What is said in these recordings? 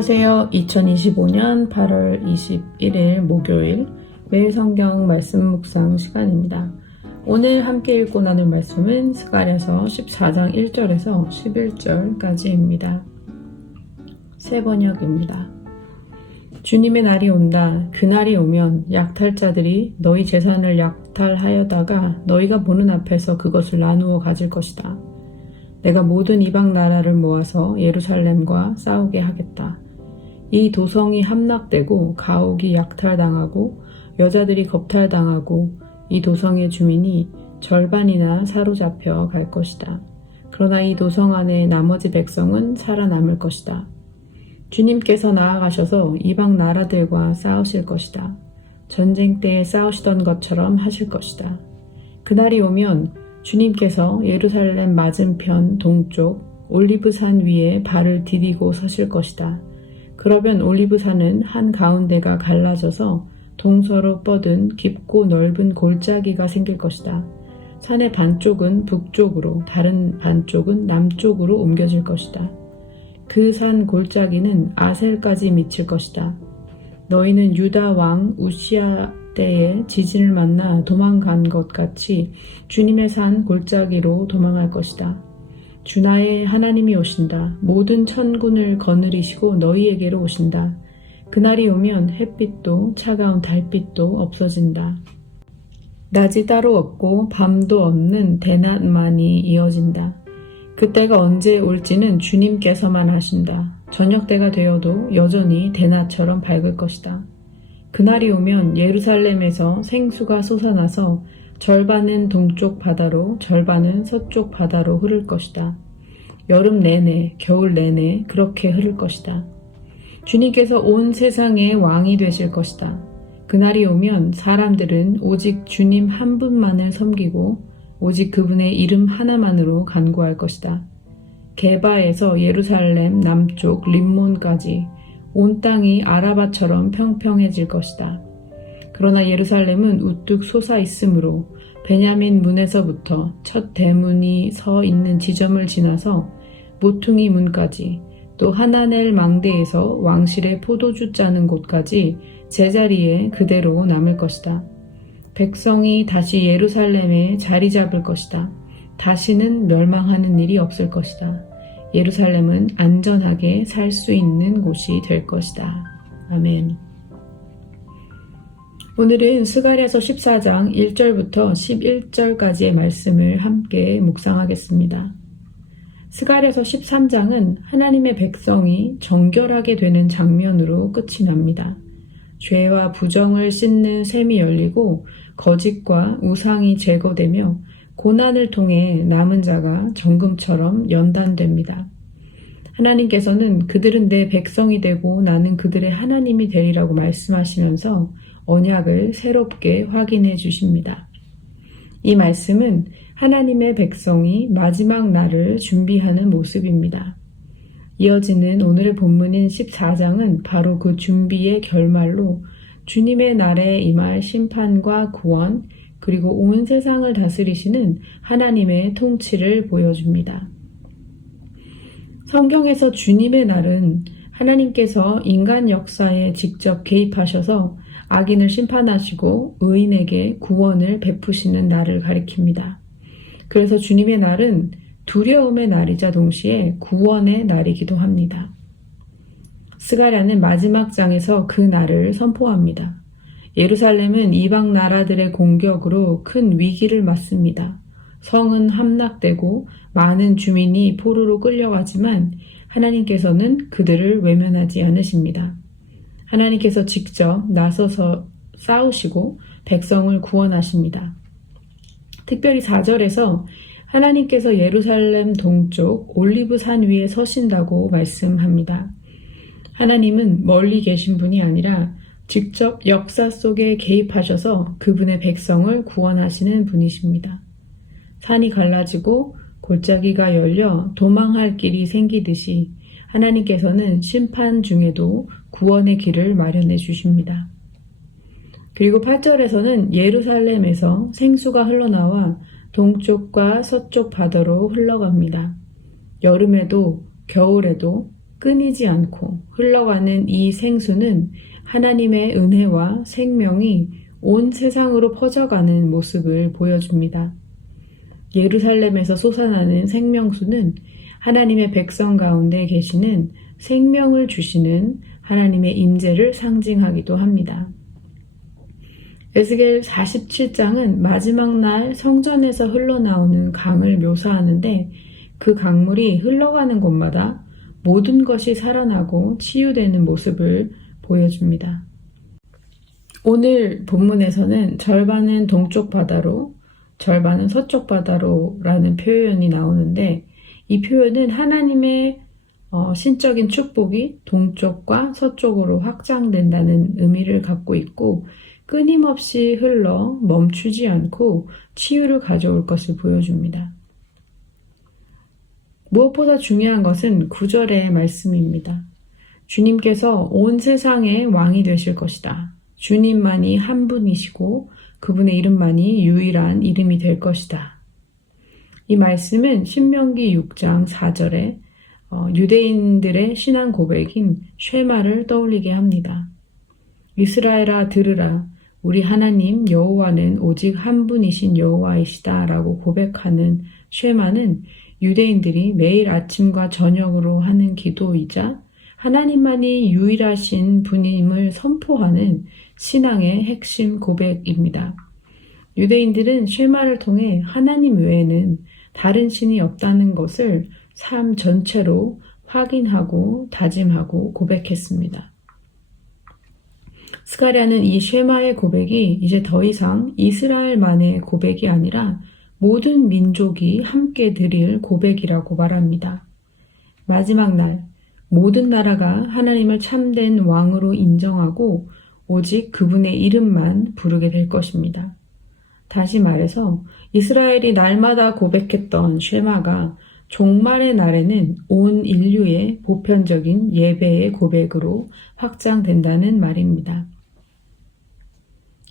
안녕하세요. 2025년 8월 21일 목요일 매일 성경 말씀 묵상 시간입니다. 오늘 함께 읽고 나눌 말씀은 스가랴서 14장 1절에서 11절까지입니다. 새 번역입니다. 주님의 날이 온다. 그날이 오면 약탈자들이 너희 재산을 약탈하여다가 너희가 보는 앞에서 그것을 나누어 가질 것이다. 내가 모든 이방 나라를 모아서 예루살렘과 싸우게 하겠다. 이 도성이 함락되고 가옥이 약탈당하고 여자들이 겁탈당하고 이 도성의 주민이 절반이나 사로잡혀 갈 것이다. 그러나 이 도성 안에 나머지 백성은 살아남을 것이다. 주님께서 나아가셔서 이방 나라들과 싸우실 것이다. 전쟁 때에 싸우시던 것처럼 하실 것이다. 그날이 오면 주님께서 예루살렘 맞은편 동쪽 올리브산 위에 발을 디디고 서실 것이다. 그러면 올리브산은 한가운데가 갈라져서 동서로 뻗은 깊고 넓은 골짜기가 생길 것이다. 산의 반쪽은 북쪽으로 다른 반쪽은 남쪽으로 옮겨질 것이다. 그 산 골짜기는 아셀까지 미칠 것이다. 너희는 유다 왕 우시야 때에 지진을 만나 도망간 것 같이 주님의 산 골짜기로 도망할 것이다. 주나의 하나님이 오신다. 모든 천군을 거느리시고 너희에게로 오신다. 그날이 오면 햇빛도 차가운 달빛도 없어진다. 낮이 따로 없고 밤도 없는 대낮만이 이어진다. 그때가 언제 올지는 주님께서만 아신다. 저녁때가 되어도 여전히 대낮처럼 밝을 것이다. 그날이 오면 예루살렘에서 생수가 솟아나서 절반은 동쪽 바다로 절반은 서쪽 바다로 흐를 것이다. 여름 내내 겨울 내내 그렇게 흐를 것이다. 주님께서 온 세상의 왕이 되실 것이다. 그날이 오면 사람들은 오직 주님 한 분만을 섬기고 오직 그분의 이름 하나만으로 간구할 것이다. 게바에서 예루살렘 남쪽 림몬까지 온 땅이 아라바처럼 평평해질 것이다. 그러나 예루살렘은 우뚝 솟아 있으므로 베냐민 문에서부터 첫 대문이 서 있는 지점을 지나서 모퉁이 문까지 또 하나넬 망대에서 왕실의 포도주 짜는 곳까지 제자리에 그대로 남을 것이다. 백성이 다시 예루살렘에 자리 잡을 것이다. 다시는 멸망하는 일이 없을 것이다. 예루살렘은 안전하게 살 수 있는 곳이 될 것이다. 아멘. 오늘은 스가랴서 14장 1절부터 11절까지의 말씀을 함께 묵상하겠습니다. 스가랴서 13장은 하나님의 백성이 정결하게 되는 장면으로 끝이 납니다. 죄와 부정을 씻는 샘이 열리고 거짓과 우상이 제거되며 고난을 통해 남은 자가 정금처럼 연단됩니다. 하나님께서는 그들은 내 백성이 되고 나는 그들의 하나님이 되리라고 말씀하시면서 언약을 새롭게 확인해 주십니다. 이 말씀은 하나님의 백성이 마지막 날을 준비하는 모습입니다. 이어지는 오늘의 본문인 14장은 바로 그 준비의 결말로 주님의 날에 임할 심판과 구원, 그리고 온 세상을 다스리시는 하나님의 통치를 보여줍니다. 성경에서 주님의 날은 하나님께서 인간 역사에 직접 개입하셔서 악인을 심판하시고 의인에게 구원을 베푸시는 날을 가리킵니다. 그래서 주님의 날은 두려움의 날이자 동시에 구원의 날이기도 합니다. 스가랴는 마지막 장에서 그 날을 선포합니다. 예루살렘은 이방 나라들의 공격으로 큰 위기를 맞습니다. 성은 함락되고 많은 주민이 포로로 끌려가지만 하나님께서는 그들을 외면하지 않으십니다. 하나님께서 직접 나서서 싸우시고 백성을 구원하십니다. 특별히 4절에서 하나님께서 예루살렘 동쪽 올리브산 위에 서신다고 말씀합니다. 하나님은 멀리 계신 분이 아니라 직접 역사 속에 개입하셔서 그분의 백성을 구원하시는 분이십니다. 산이 갈라지고 골짜기가 열려 도망할 길이 생기듯이 하나님께서는 심판 중에도 구원의 길을 마련해 주십니다. 그리고 8절에서는 예루살렘에서 생수가 흘러나와 동쪽과 서쪽 바다로 흘러갑니다. 여름에도 겨울에도 끊이지 않고 흘러가는 이 생수는 하나님의 은혜와 생명이 온 세상으로 퍼져가는 모습을 보여줍니다. 예루살렘에서 솟아나는 생명수는 하나님의 백성 가운데 계시는 생명을 주시는 하나님의 임재를 상징하기도 합니다. 에스겔 47장은 마지막 날 성전에서 흘러나오는 강을 묘사하는데 그 강물이 흘러가는 곳마다 모든 것이 살아나고 치유되는 모습을 보여줍니다. 오늘 본문에서는 절반은 동쪽 바다로, 절반은 서쪽 바다로라는 표현이 나오는데 이 표현은 하나님의 신적인 축복이 동쪽과 서쪽으로 확장된다는 의미를 갖고 있고 끊임없이 흘러 멈추지 않고 치유를 가져올 것을 보여줍니다. 무엇보다 중요한 것은 9절의 말씀입니다. 주님께서 온 세상의 왕이 되실 것이다. 주님만이 한 분이시고 그분의 이름만이 유일한 이름이 될 것이다. 이 말씀은 신명기 6장 4절에 유대인들의 신앙 고백인 쉐마를 떠올리게 합니다. 이스라엘아 들으라. 우리 하나님 여호와는 오직 한 분이신 여호와이시다 라고 고백하는 쉐마는 유대인들이 매일 아침과 저녁으로 하는 기도이자 하나님만이 유일하신 분임을 선포하는 신앙의 핵심 고백입니다. 유대인들은 쉐마를 통해 하나님 외에는 다른 신이 없다는 것을 삶 전체로 확인하고 다짐하고 고백했습니다. 스가랴는 이 쉐마의 고백이 이제 더 이상 이스라엘만의 고백이 아니라 모든 민족이 함께 드릴 고백이라고 말합니다. 마지막 날 모든 나라가 하나님을 참된 왕으로 인정하고 오직 그분의 이름만 부르게 될 것입니다. 다시 말해서 이스라엘이 날마다 고백했던 쉐마가 종말의 날에는 온 인류의 보편적인 예배의 고백으로 확장된다는 말입니다.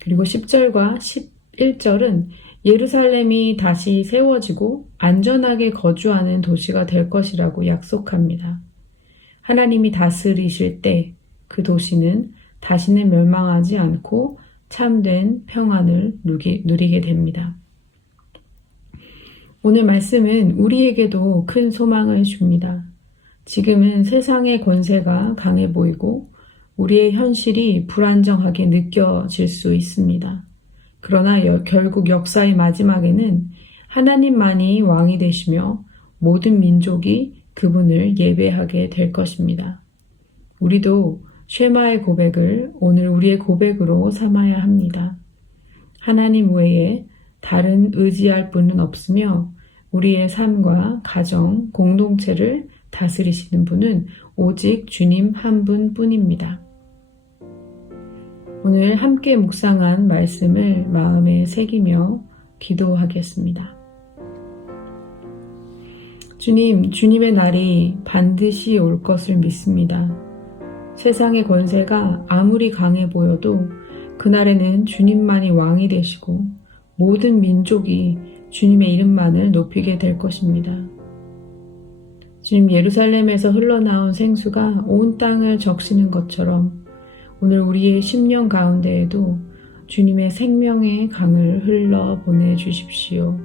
그리고 10절과 11절은 예루살렘이 다시 세워지고 안전하게 거주하는 도시가 될 것이라고 약속합니다. 하나님이 다스리실 때 그 도시는 다시는 멸망하지 않고 참된 평안을 누리게 됩니다. 오늘 말씀은 우리에게도 큰 소망을 줍니다. 지금은 세상의 권세가 강해 보이고 우리의 현실이 불안정하게 느껴질 수 있습니다. 그러나 결국 역사의 마지막에는 하나님만이 왕이 되시며 모든 민족이 그분을 예배하게 될 것입니다. 우리도 쉐마의 고백을 오늘 우리의 고백으로 삼아야 합니다. 하나님 외에 다른 의지할 분은 없으며 우리의 삶과 가정, 공동체를 다스리시는 분은 오직 주님 한 분뿐입니다. 오늘 함께 묵상한 말씀을 마음에 새기며 기도하겠습니다. 주님, 주님의 날이 반드시 올 것을 믿습니다. 세상의 권세가 아무리 강해 보여도 그날에는 주님만이 왕이 되시고 모든 민족이 주님의 이름만을 높이게 될 것입니다. 주님, 예루살렘에서 흘러나온 생수가 온 땅을 적시는 것처럼 오늘 우리의 심령 가운데에도 주님의 생명의 강을 흘러 보내주십시오.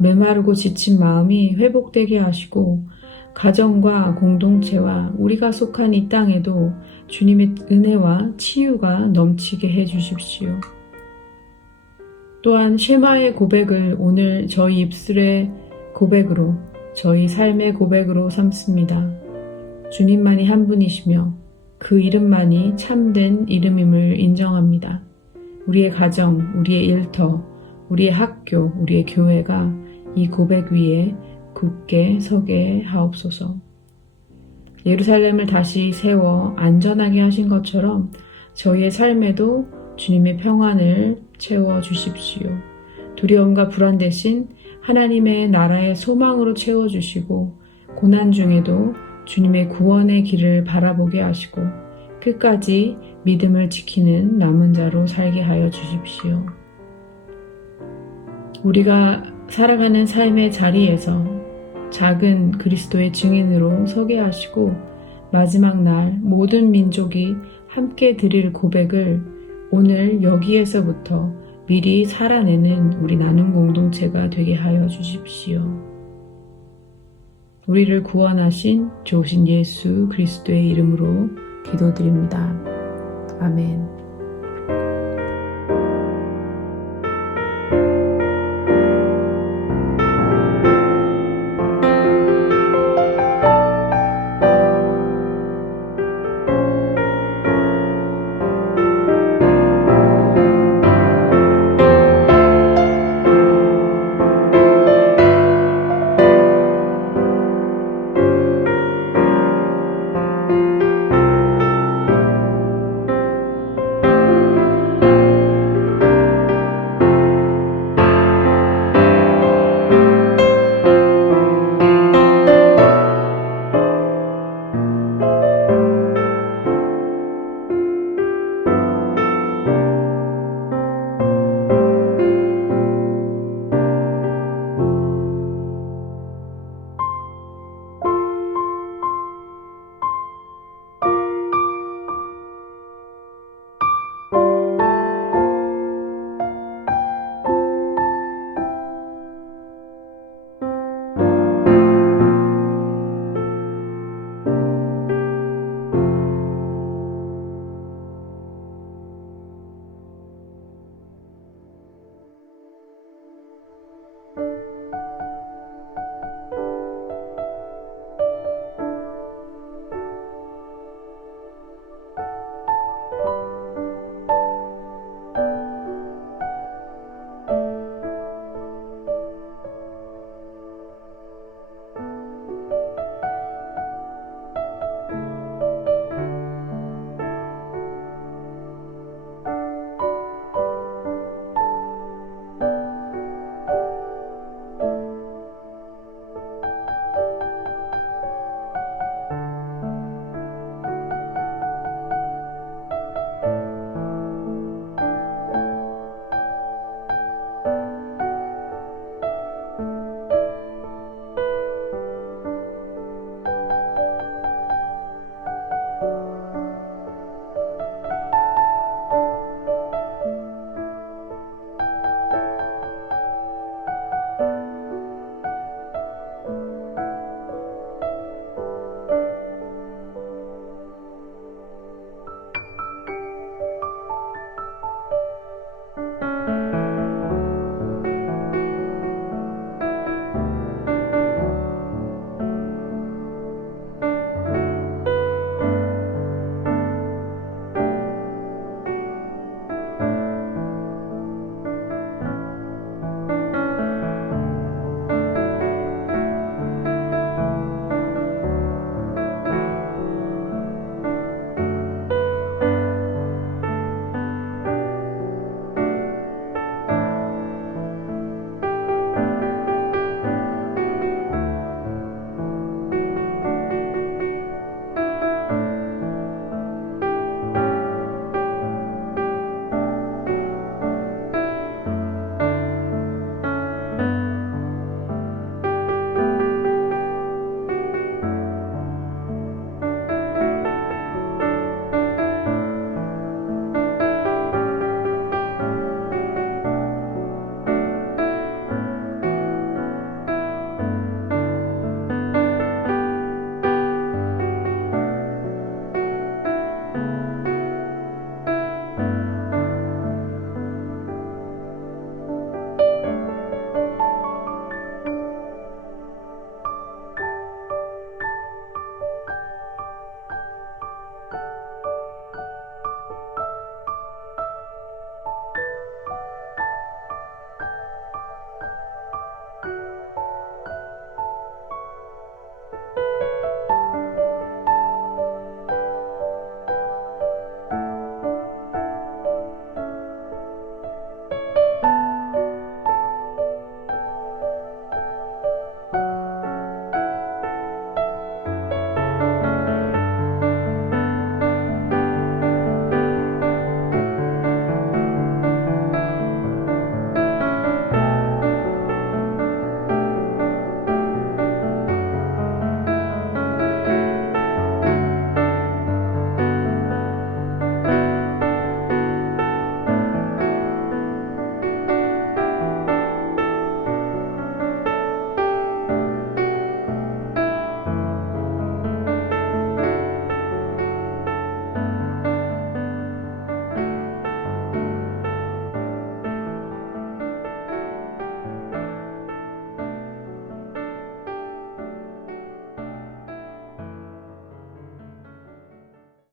메마르고 지친 마음이 회복되게 하시고 가정과 공동체와 우리가 속한 이 땅에도 주님의 은혜와 치유가 넘치게 해주십시오. 또한 쉐마의 고백을 오늘 저희 입술의 고백으로, 저희 삶의 고백으로 삼습니다. 주님만이 한 분이시며 그 이름만이 참된 이름임을 인정합니다. 우리의 가정, 우리의 일터, 우리의 학교, 우리의 교회가 이 고백 위에 굳게 서게 하옵소서. 예루살렘을 다시 세워 안전하게 하신 것처럼 저희의 삶에도 주님의 평안을 채워주십시오. 두려움과 불안 대신 하나님의 나라의 소망으로 채워주시고 고난 중에도 주님의 구원의 길을 바라보게 하시고 끝까지 믿음을 지키는 남은 자로 살게 하여 주십시오. 우리가 살아가는 삶의 자리에서 작은 그리스도의 증인으로 서게 하시고 마지막 날 모든 민족이 함께 드릴 고백을 오늘 여기에서부터 미리 살아내는 우리 나눔 공동체가 되게 하여 주십시오. 우리를 구원하신 좋으신 예수 그리스도의 이름으로 기도드립니다. 아멘.